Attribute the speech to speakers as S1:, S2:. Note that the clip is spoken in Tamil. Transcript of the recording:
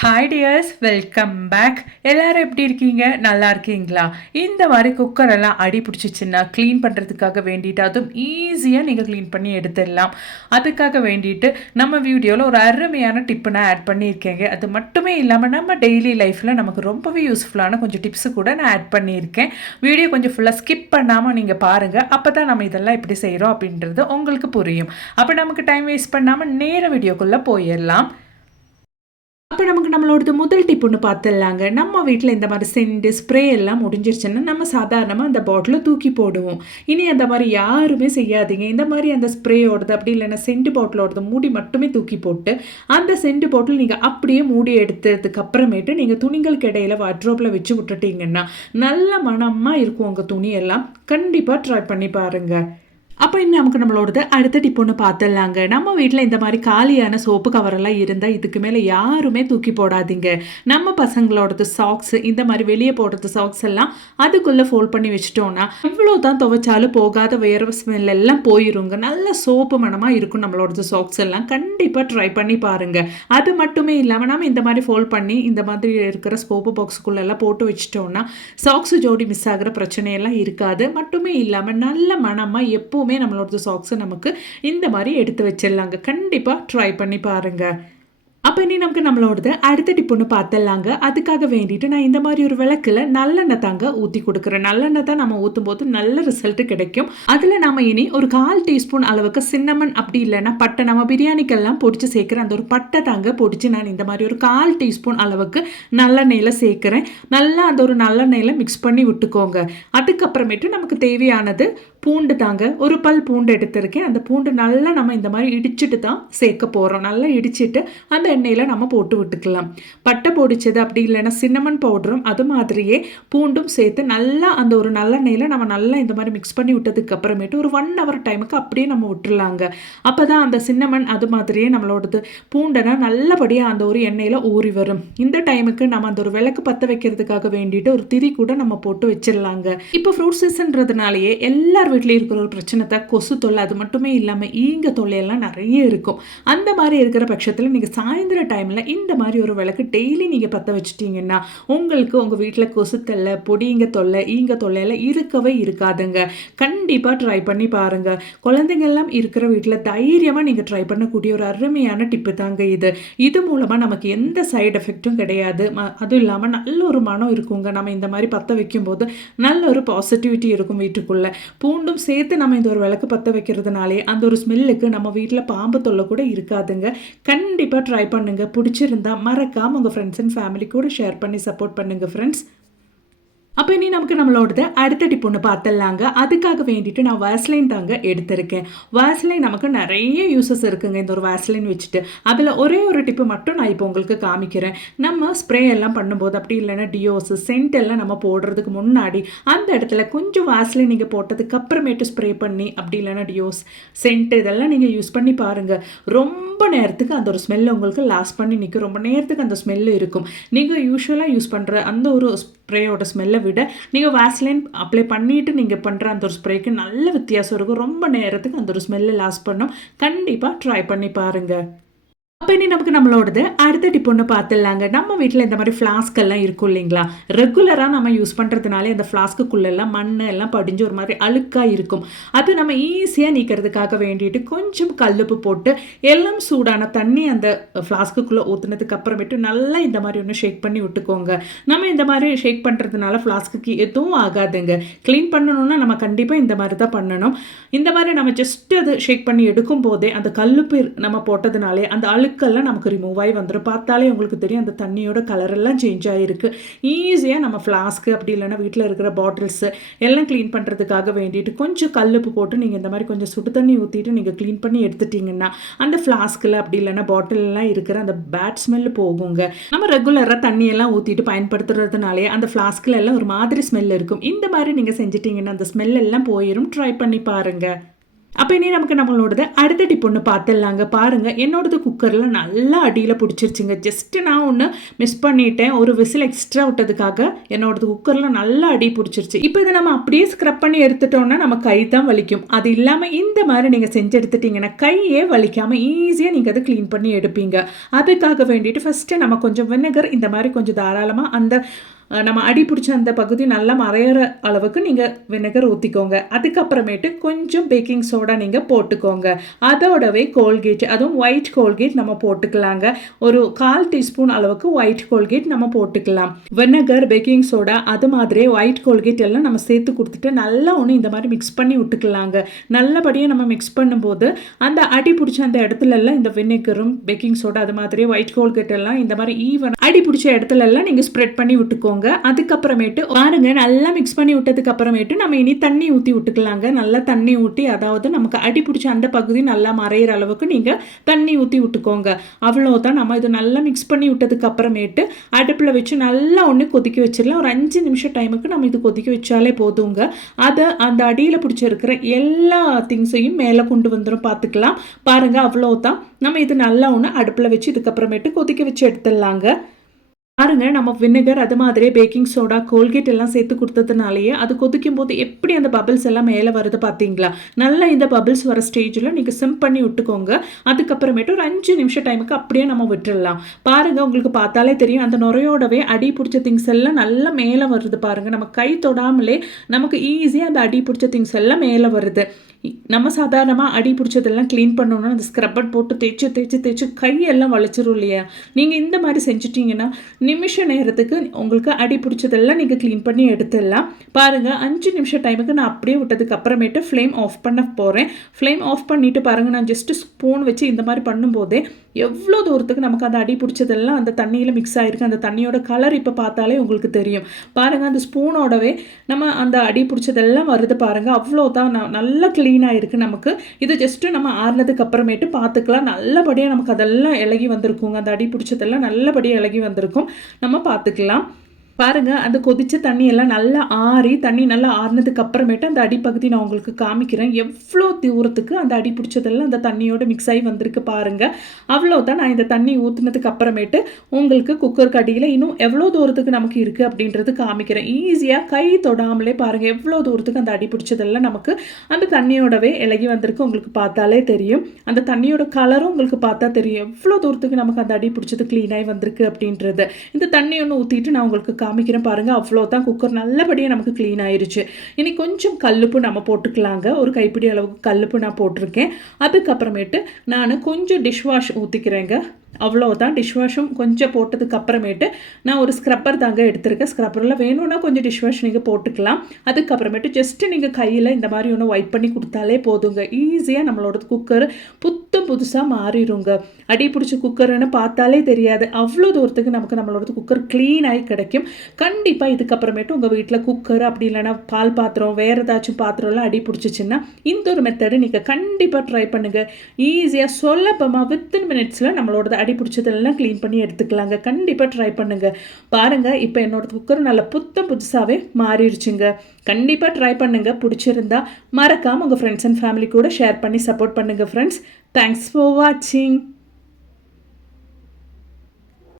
S1: ஹாய் டியர்ஸ் வெல்கம் பேக் எல்லோரும் எப்படி இருக்கீங்க நல்லா இருக்கீங்களா இந்த மாதிரி குக்கரெல்லாம் அடி பிடிச்சிச்சின்னா க்ளீன் பண்ணுறதுக்காக வேண்டிட்டு அதுவும் ஈஸியாக நீங்கள் க்ளீன் பண்ணி எடுத்துடலாம் அதுக்காக வேண்டிட்டு நம்ம வீடியோவில் ஒரு அருமையான டிப்பு நான் ஆட் பண்ணியிருக்கேங்க அது மட்டுமே இல்லாமல் நம்ம டெய்லி லைஃப்பில் நமக்கு ரொம்பவே யூஸ்ஃபுல்லான கொஞ்சம் டிப்ஸு கூட நான் ஆட் பண்ணியிருக்கேன் வீடியோ கொஞ்சம் ஃபுல்லாக ஸ்கிப் பண்ணாமல் நீங்கள் பாருங்கள் அப்போ தான் நம்ம இதெல்லாம் எப்படி செய்கிறோம் அப்படின்றது உங்களுக்கு புரியும் அப்போ நமக்கு டைம் வேஸ்ட் பண்ணாமல் நேர வீடியோக்குள்ளே போயிடலாம் அப்போ நமக்கு நம்மளோடது முதல் டிப்புன்னு பார்த்துடலாங்க நம்ம வீட்டில் இந்த மாதிரி செண்டு ஸ்ப்ரே எல்லாம் முடிஞ்சிருச்சுன்னா நம்ம சாதாரணமாக அந்த பாட்டிலை தூக்கி போடுவோம் இனி அந்த மாதிரி யாருமே செய்யாதீங்க இந்த மாதிரி அந்த ஸ்ப்ரேயோடது அப்படி இல்லைன்னா சென்ட் பாட்டிலோடது மூடி மட்டுமே தூக்கி போட்டு அந்த சென்ட் பாட்டில் நீங்கள் அப்படியே மூடி எடுத்ததுக்கு அப்புறமேட்டு நீங்கள் துணிகளுக்கு இடையில வாட்ரோப்பில் வச்சு விட்டுட்டீங்கன்னா நல்ல மனமாக இருக்கும் உங்கள் துணியெல்லாம் கண்டிப்பாக ட்ரை பண்ணி பாருங்கள் அப்போ இன்னும் நமக்கு நம்மளோடது அடுத்த டிப் ஒன்று பார்த்துடலாங்க நம்ம வீட்டில் இந்த மாதிரி காலியான சோப்பு கவரெல்லாம் இருந்தால் இதுக்கு மேலே யாருமே தூக்கி போடாதீங்க நம்ம பசங்களோடது சாக்ஸ் இந்த மாதிரி வெளியே போடுறது சாக்ஸ் எல்லாம் அதுக்குள்ளே ஃபோல்ட் பண்ணி வச்சுட்டோம்னா இவ்வளோ தான் துவைச்சாலும் போகாத வேர்வை ஸ்மெல் எல்லாம் போயிருங்க நல்ல சோப்பு மனமாக இருக்கும் நம்மளோடது சாக்ஸ் எல்லாம் கண்டிப்பாக ட்ரை பண்ணி பாருங்கள் அது மட்டுமே இல்லாமல் நம்ம இந்த மாதிரி ஃபோல்ட் பண்ணி இந்த மாதிரி இருக்கிற சோப்பு பாக்ஸுக்குள்ளெல்லாம் போட்டு வச்சுட்டோம்னா சாக்ஸ் ஜோடி மிஸ் ஆகிற பிரச்சனையெல்லாம் இருக்காது மட்டுமே இல்லாமல் நல்ல மனமாக எப்போ எப்போவுமே நம்மளோட சாக்ஸை நமக்கு இந்த மாதிரி எடுத்து வச்சிடலாங்க கண்டிப்பாக ட்ரை பண்ணி பாருங்கள் அப்போ இனி நமக்கு நம்மளோடது அடுத்த டிப்புன்னு பார்த்துடலாங்க அதுக்காக வேண்டிட்டு நான் இந்த மாதிரி ஒரு விளக்கில் நல்லெண்ணெய் தாங்க ஊற்றி கொடுக்குறேன் நல்லெண்ணெய் தான் நம்ம ஊற்றும் போது நல்ல ரிசல்ட் கிடைக்கும் அதில் நம்ம இனி ஒரு கால் டீஸ்பூன் அளவுக்கு சின்னமன் அப்படி இல்லைன்னா பட்டை நம்ம பிரியாணிக்கெல்லாம் பொடிச்சு சேர்க்குறேன் அந்த ஒரு பட்டை தாங்க பொடிச்சு நான் இந்த மாதிரி ஒரு கால் டீஸ்பூன் அளவுக்கு நல்லெண்ணெயில் சேர்க்குறேன் நல்லா அந்த ஒரு நல்லெண்ணெயில் மிக்ஸ் பண்ணி விட்டுக்கோங்க அதுக்கப்புறமேட்டு நமக்கு தேவையானது பூண்டு தாங்க ஒரு பல் பூண்டு எடுத்திருக்கேன் அந்த பூண்டு நல்லா நம்ம இந்த மாதிரி இடிச்சிட்டு தான் சேர்க்க போகிறோம் நல்லா இடிச்சிட்டு அந்த எண்ணெயில் நம்ம போட்டு விட்டுக்கலாம் பட்டை பொடிச்சது அப்படி இல்லைன்னா சின்னமன் பவுடரும் அது மாதிரியே பூண்டும் சேர்த்து நல்லா அந்த ஒரு நல்ல எண்ணெயில் நம்ம நல்லா இந்த மாதிரி மிக்ஸ் பண்ணி விட்டதுக்கு அப்புறமேட்டு ஒரு ஒன் ஹவர் டைமுக்கு அப்படியே நம்ம விட்டுடலாங்க அப்போ தான் அந்த சின்னமன் அது மாதிரியே நம்மளோடது பூண்டனா நல்லபடியாக அந்த ஒரு எண்ணெயில் ஊறி வரும் இந்த டைமுக்கு நம்ம அந்த ஒரு விளக்கு பற்ற வைக்கிறதுக்காக வேண்டிட்டு ஒரு திரி கூட நம்ம போட்டு வச்சிடலாங்க இப்போ ஃப்ரூட் சீசன்றதுனாலேயே எல்லார் வீட்டில் இருக்கிற ஒரு பிரச்சனை தான் கொசு தொல்லை அது மட்டுமே இல்லாமல் ஈங்க தொல்லையெல்லாம் நிறைய இருக்கும் அந்த மாதிரி இருக்கிற பட்சத்தில் நீங்கள் சாயந்தர டைமில் இந்த மாதிரி ஒரு விளக்கு டெய்லி நீங்கள் பற்ற வச்சுட்டிங்கன்னா உங்களுக்கு உங்கள் வீட்டில் கொசு தொல்லை பொடிங்க தொல்லை ஈங்க தொல்லையெல்லாம் இருக்கவே இருக்காதுங்க கண்டிப்பாக ட்ரை பண்ணி பாருங்கள் குழந்தைங்கள்லாம் இருக்கிற வீட்டில் தைரியமாக நீங்கள் ட்ரை பண்ணக்கூடிய ஒரு அருமையான டிப்பு தாங்க இது இது மூலமாக நமக்கு எந்த சைடு எஃபெக்ட்டும் கிடையாது அதுவும் இல்லாமல் நல்ல ஒரு மனம் இருக்குங்க நம்ம இந்த மாதிரி பற்ற வைக்கும்போது நல்ல ஒரு பாசிட்டிவிட்டி இருக்கும் வீட்டுக்குள்ளே பூண்டு பூண்டும் சேர்த்து நம்ம இந்த ஒரு விளக்கு பற்ற வைக்கிறதுனாலே அந்த ஒரு ஸ்மெல்லுக்கு நம்ம வீட்டில் பாம்பு தொல்லை கூட இருக்காதுங்க கண்டிப்பாக ட்ரை பண்ணுங்கள் பிடிச்சிருந்தா மறக்காமல் உங்கள் ஃப்ரெண்ட்ஸ் அண்ட் ஃபேமிலி கூட ஷேர் பண்ணி சப்போர்ட் பண்ணுங்கள் ஃப்ரெண்ட்ஸ் அப்போ இனி நமக்கு நம்மளோடது அடுத்தடிப்பு ஒன்று பார்த்துடலாங்க அதுக்காக வேண்டிட்டு நான் வேஸ்லைன் தாங்க எடுத்திருக்கேன் வேஸ்லைன் நமக்கு நிறைய யூசஸ் இருக்குங்க இந்த ஒரு வேஸ்லைன் வச்சுட்டு அதில் ஒரே ஒரு டிப்பு மட்டும் நான் இப்போ உங்களுக்கு காமிக்கிறேன் நம்ம ஸ்ப்ரே எல்லாம் பண்ணும்போது அப்படி இல்லைன்னா டியோஸ் சென்ட் எல்லாம் நம்ம போடுறதுக்கு முன்னாடி அந்த இடத்துல கொஞ்சம் வேஸ்லைன் நீங்கள் போட்டதுக்கு அப்புறமேட்டு ஸ்ப்ரே பண்ணி அப்படி இல்லைன்னா டியோஸ் சென்ட் இதெல்லாம் நீங்கள் யூஸ் பண்ணி பாருங்கள் ரொம்ப நேரத்துக்கு அந்த ஒரு ஸ்மெல் உங்களுக்கு லாஸ்ட் பண்ணி நிற்கும் ரொம்ப நேரத்துக்கு அந்த ஸ்மெல் இருக்கும் நீங்கள் யூஸ்வலாக யூஸ் பண்ணுற அந்த ஒரு ஸ்ப்ரேயோட ஸ்மெல்லை விட நீங்கள் வேஸ்லைன் அப்ளை பண்ணிவிட்டு நீங்கள் பண்ணுற அந்த ஒரு ஸ்ப்ரேக்கு நல்ல வித்தியாசம் இருக்கும் ரொம்ப நேரத்துக்கு அந்த ஒரு ஸ்மெல்லை லாஸ் பண்ணோம் கண்டிப்பாக ட்ரை பண்ணி பாருங்கள் அப்போ இனி நமக்கு நம்மளோடது அடுத்த டிப் ஒன்று பார்த்துடலாங்க நம்ம வீட்டில் இந்த மாதிரி ஃப்ளாஸ்க் எல்லாம் இருக்கும் இல்லைங்களா ரெகுலராக நம்ம யூஸ் பண்ணுறதுனாலே அந்த ஃப்ளாஸ்க்குள்ளெல்லாம் மண் எல்லாம் படிஞ்சு ஒரு மாதிரி அழுக்காக இருக்கும் அது நம்ம ஈஸியாக நீக்கிறதுக்காக வேண்டிட்டு கொஞ்சம் கல்லுப்பு போட்டு எல்லாம் சூடான தண்ணி அந்த ஃப்ளாஸ்க்குள்ளே ஊற்றுனதுக்கு அப்புறமேட்டு நல்லா இந்த மாதிரி ஒன்று ஷேக் பண்ணி விட்டுக்கோங்க நம்ம இந்த மாதிரி ஷேக் பண்ணுறதுனால ஃப்ளாஸ்க்கு எதுவும் ஆகாதுங்க க்ளீன் பண்ணணும்னா நம்ம கண்டிப்பாக இந்த மாதிரி தான் பண்ணணும் இந்த மாதிரி நம்ம ஜஸ்ட் அது ஷேக் பண்ணி எடுக்கும் போதே அந்த கல்லுப்பு நம்ம போட்டதுனாலே அந்த அழு அழுக்கெல்லாம் நமக்கு ரிமூவ் ஆகி வந்துடும் பார்த்தாலே உங்களுக்கு தெரியும் அந்த தண்ணியோட கலரெல்லாம் சேஞ்ச் ஆகிருக்கு ஈஸியாக நம்ம ஃப்ளாஸ்க்கு அப்படி இல்லைன்னா வீட்டில் இருக்கிற பாட்டில்ஸு எல்லாம் க்ளீன் பண்ணுறதுக்காக வேண்டிட்டு கொஞ்சம் கல்லுப்பு போட்டு நீங்கள் இந்த மாதிரி கொஞ்சம் சுடு தண்ணி ஊற்றிட்டு நீங்கள் க்ளீன் பண்ணி எடுத்துட்டிங்கன்னா அந்த ஃப்ளாஸ்கில் அப்படி இல்லைன்னா பாட்டிலெலாம் இருக்கிற அந்த பேட் ஸ்மெல்லு போகுங்க நம்ம ரெகுலராக தண்ணியெல்லாம் ஊற்றிட்டு பயன்படுத்துறதுனாலே அந்த ஃப்ளாஸ்கில் எல்லாம் ஒரு மாதிரி ஸ்மெல் இருக்கும் இந்த மாதிரி நீங்கள் செஞ்சிட்டிங்கன்னா அந்த ஸ்மெல் எல்லாம் போயிடும் ட்ரை பண்ணி பாருங்கள் அப்போ இனி நமக்கு நம்மளோடது அடுத்த டிப் ஒன்று பார்த்துடலாங்க பாருங்கள் என்னோடது குக்கரில் நல்லா அடியில் பிடிச்சிருச்சுங்க ஜஸ்ட்டு நான் ஒன்று மிஸ் பண்ணிட்டேன் ஒரு விசில் எக்ஸ்ட்ரா விட்டதுக்காக என்னோடது குக்கரில் நல்லா அடி பிடிச்சிருச்சு இப்போ இதை நம்ம அப்படியே ஸ்க்ரப் பண்ணி எடுத்துட்டோம்னா நம்ம கை தான் வலிக்கும் அது இல்லாமல் இந்த மாதிரி நீங்கள் செஞ்சு எடுத்துட்டீங்கன்னா கையே வலிக்காமல் ஈஸியாக நீங்கள் அதை க்ளீன் பண்ணி எடுப்பீங்க அதுக்காக வேண்டிட்டு ஃபஸ்ட்டு நம்ம கொஞ்சம் வினகர் இந்த மாதிரி கொஞ்சம் தாராளமாக அந்த நம்ம அடி பிடிச்ச அந்த பகுதி நல்லா மறையிற அளவுக்கு நீங்கள் வினகர் ஊற்றிக்கோங்க அதுக்கப்புறமேட்டு கொஞ்சம் பேக்கிங் சோடா நீங்கள் போட்டுக்கோங்க அதோடவே கோல்கேட் அதுவும் ஒயிட் கோல்கேட் நம்ம போட்டுக்கலாங்க ஒரு கால் டீஸ்பூன் அளவுக்கு ஒயிட் கோல்கேட் நம்ம போட்டுக்கலாம் வினகர் பேக்கிங் சோடா அது மாதிரியே ஒயிட் கோல்கேட் எல்லாம் நம்ம சேர்த்து கொடுத்துட்டு நல்லா ஒன்று இந்த மாதிரி மிக்ஸ் பண்ணி விட்டுக்கலாங்க நல்லபடியாக நம்ம மிக்ஸ் பண்ணும்போது அந்த அடி பிடிச்ச அந்த இடத்துல எல்லாம் இந்த வினகரும் பேக்கிங் சோடா அது மாதிரியே ஒயிட் கோல்கேட் எல்லாம் இந்த மாதிரி ஈவன் அடி பிடிச்ச இடத்துல எல்லாம் நீங்கள் ஸ்ப்ரெட் பண்ணி விட்டுக்கோங்க போங்க அதுக்கப்புறமேட்டு பாருங்க நல்லா மிக்ஸ் பண்ணி விட்டதுக்கு அப்புறமேட்டு நம்ம இனி தண்ணி ஊற்றி விட்டுக்கலாங்க நல்லா தண்ணி ஊற்றி அதாவது நமக்கு அடி பிடிச்ச அந்த பகுதி நல்லா மறையிற அளவுக்கு நீங்கள் தண்ணி ஊற்றி விட்டுக்கோங்க அவ்வளோதான் நம்ம இதை நல்லா மிக்ஸ் பண்ணி விட்டதுக்கு அப்புறமேட்டு அடுப்பில் வச்சு நல்லா ஒன்று கொதிக்க வச்சிடலாம் ஒரு அஞ்சு நிமிஷம் டைமுக்கு நம்ம இது கொதிக்க வச்சாலே போதுங்க அதை அந்த அடியில் பிடிச்சிருக்கிற எல்லா திங்ஸையும் மேலே கொண்டு வந்துடும் பார்த்துக்கலாம் பாருங்கள் அவ்வளோதான் நம்ம இது நல்லா ஒன்று அடுப்பில் வச்சு இதுக்கப்புறமேட்டு கொதிக்க வச்சு எடுத்துடலாங்க பாருங்க நம்ம வினிகர் அது மாதிரியே பேக்கிங் சோடா கோல்கேட் எல்லாம் சேர்த்து கொடுத்ததுனாலேயே அது கொதிக்கும் போது எப்படி அந்த பபிள்ஸ் எல்லாம் மேலே வருது பார்த்தீங்களா நல்லா இந்த பபிள்ஸ் வர ஸ்டேஜில் நீங்கள் சிம் பண்ணி விட்டுக்கோங்க அதுக்கப்புறமேட்டு ஒரு அஞ்சு நிமிஷம் டைமுக்கு அப்படியே நம்ம விட்டுடலாம் பாருங்க உங்களுக்கு பார்த்தாலே தெரியும் அந்த நுரையோடவே அடி பிடிச்ச திங்ஸ் எல்லாம் நல்லா மேலே வருது பாருங்க நம்ம கை தொடாமலே நமக்கு ஈஸியாக அந்த அடி பிடிச்ச திங்ஸ் எல்லாம் மேலே வருது நம்ம சாதாரணமாக அடி பிடிச்சதெல்லாம் க்ளீன் பண்ணணும்னா அந்த ஸ்க்ரப்பர் போட்டு தேய்ச்சி தேய்ச்சி தேய்ச்சி கையெல்லாம் வளைச்சிரும் இல்லையா நீங்கள் இந்த மாதிரி செஞ்சிட்டிங்கன்னா நிமிஷ நேரத்துக்கு உங்களுக்கு அடி பிடிச்சதெல்லாம் நீங்கள் க்ளீன் பண்ணி எடுத்துடலாம் பாருங்கள் அஞ்சு நிமிஷம் டைமுக்கு நான் அப்படியே விட்டதுக்கு அப்புறமேட்டு ஃப்ளேம் ஆஃப் பண்ண போகிறேன் ஃப்ளேம் ஆஃப் பண்ணிவிட்டு பாருங்கள் நான் ஜஸ்ட்டு ஸ்பூன் வச்சு இந்த மாதிரி பண்ணும்போதே எவ்வளோ தூரத்துக்கு நமக்கு அந்த அடி பிடிச்சதெல்லாம் அந்த தண்ணியில் மிக்ஸ் ஆகிருக்கு அந்த தண்ணியோட கலர் இப்போ பார்த்தாலே உங்களுக்கு தெரியும் பாருங்கள் அந்த ஸ்பூனோடவே நம்ம அந்த அடி பிடிச்சதெல்லாம் வருது பாருங்கள் அவ்வளோ தான் நல்லா க்ளீனாக இருக்குது நமக்கு இது ஜஸ்ட்டு நம்ம ஆறுனதுக்கு அப்புறமேட்டு பார்த்துக்கலாம் நல்லபடியாக நமக்கு அதெல்லாம் இலகி வந்திருக்குங்க அந்த அடி பிடிச்சதெல்லாம் நல்லபடியாக இலகி வந்திருக்கும் நம்ம பார்த்துக்கலாம் பாருங்கள் அந்த கொதித்த தண்ணி எல்லாம் நல்லா ஆறி தண்ணி நல்லா ஆறினதுக்கு அப்புறமேட்டு அந்த அடிப்பகுதி நான் உங்களுக்கு காமிக்கிறேன் எவ்வளோ தூரத்துக்கு அந்த அடி பிடிச்சதெல்லாம் அந்த தண்ணியோட மிக்ஸ் ஆகி வந்திருக்கு பாருங்கள் அவ்வளோதான் நான் இந்த தண்ணி ஊற்றுனதுக்கு அப்புறமேட்டு உங்களுக்கு குக்கர் கடியில் இன்னும் எவ்வளோ தூரத்துக்கு நமக்கு இருக்குது அப்படின்றது காமிக்கிறேன் ஈஸியாக கை தொடாமலே பாருங்கள் எவ்வளோ தூரத்துக்கு அந்த அடி பிடிச்சதெல்லாம் நமக்கு அந்த தண்ணியோடவே இலகி வந்திருக்கு உங்களுக்கு பார்த்தாலே தெரியும் அந்த தண்ணியோட கலரும் உங்களுக்கு பார்த்தா தெரியும் எவ்வளோ தூரத்துக்கு நமக்கு அந்த அடி பிடிச்சது க்ளீனாகி வந்திருக்கு அப்படின்றது இந்த தண்ணி ஒன்று ஊற்றிட்டு நான் உங்களுக்கு காமிக்கிறேன் பாருங்கள் அவ்வளோ தான் குக்கர் நல்லபடியாக நமக்கு க்ளீன் ஆயிடுச்சு இனி கொஞ்சம் கல்லுப்பு நம்ம போட்டுக்கலாங்க ஒரு கைப்பிடி அளவுக்கு கல்லுப்பு நான் போட்டிருக்கேன் அதுக்கப்புறமேட்டு நான் கொஞ்சம் டிஷ்வாஷ் ஊற்றிக்கிறேங்க அவ்வளோதான் டிஷ் வாஷும் கொஞ்சம் போட்டதுக்கு அப்புறமேட்டு நான் ஒரு ஸ்க்ரப்பர் தாங்க எடுத்திருக்கேன் ஸ்க்ரப்பரில் வேணும்னா கொஞ்சம் டிஷ் வாஷ் நீங்கள் போட்டுக்கலாம் அதுக்கப்புறமேட்டு ஜஸ்ட்டு நீங்கள் கையில் இந்த மாதிரி ஒன்று ஒயிட் பண்ணி கொடுத்தாலே போதுங்க ஈஸியாக நம்மளோட குக்கர் புத்தம் புதுசாக மாறிடுங்க அடி பிடிச்ச குக்கர்னு பார்த்தாலே தெரியாது அவ்வளோ தூரத்துக்கு நமக்கு நம்மளோட குக்கர் க்ளீனாகி கிடைக்கும் கண்டிப்பாக இதுக்கப்புறமேட்டு உங்கள் வீட்டில் குக்கர் அப்படி இல்லைன்னா பால் பாத்திரம் வேறு ஏதாச்சும் பாத்திரம்லாம் அடி பிடிச்சிச்சின்னா இந்த ஒரு மெத்தடு நீங்கள் கண்டிப்பாக ட்ரை பண்ணுங்கள் ஈஸியாக சொல்லப்பமாக வித்தின் மினிட்ஸில் நம்மளோட அடி பிடிச்சதெல்லாம் க்ளீன் பண்ணி எடுத்துக்கலாங்க கண்டிப்பாக ட்ரை பண்ணுங்கள் பாருங்கள் இப்போ என்னோடய குக்கர் நல்லா புத்தம் புதுசாகவே மாறிடுச்சுங்க கண்டிப்பாக ட்ரை பண்ணுங்கள் பிடிச்சிருந்தா மறக்காமல் உங்கள் ஃப்ரெண்ட்ஸ் அண்ட் ஃபேமிலி கூட ஷேர் பண்ணி சப்போர்ட் பண்ணுங்கள் ஃப்ரெண்ட்ஸ் தேங்க்ஸ் ஃபார் வாட்சிங்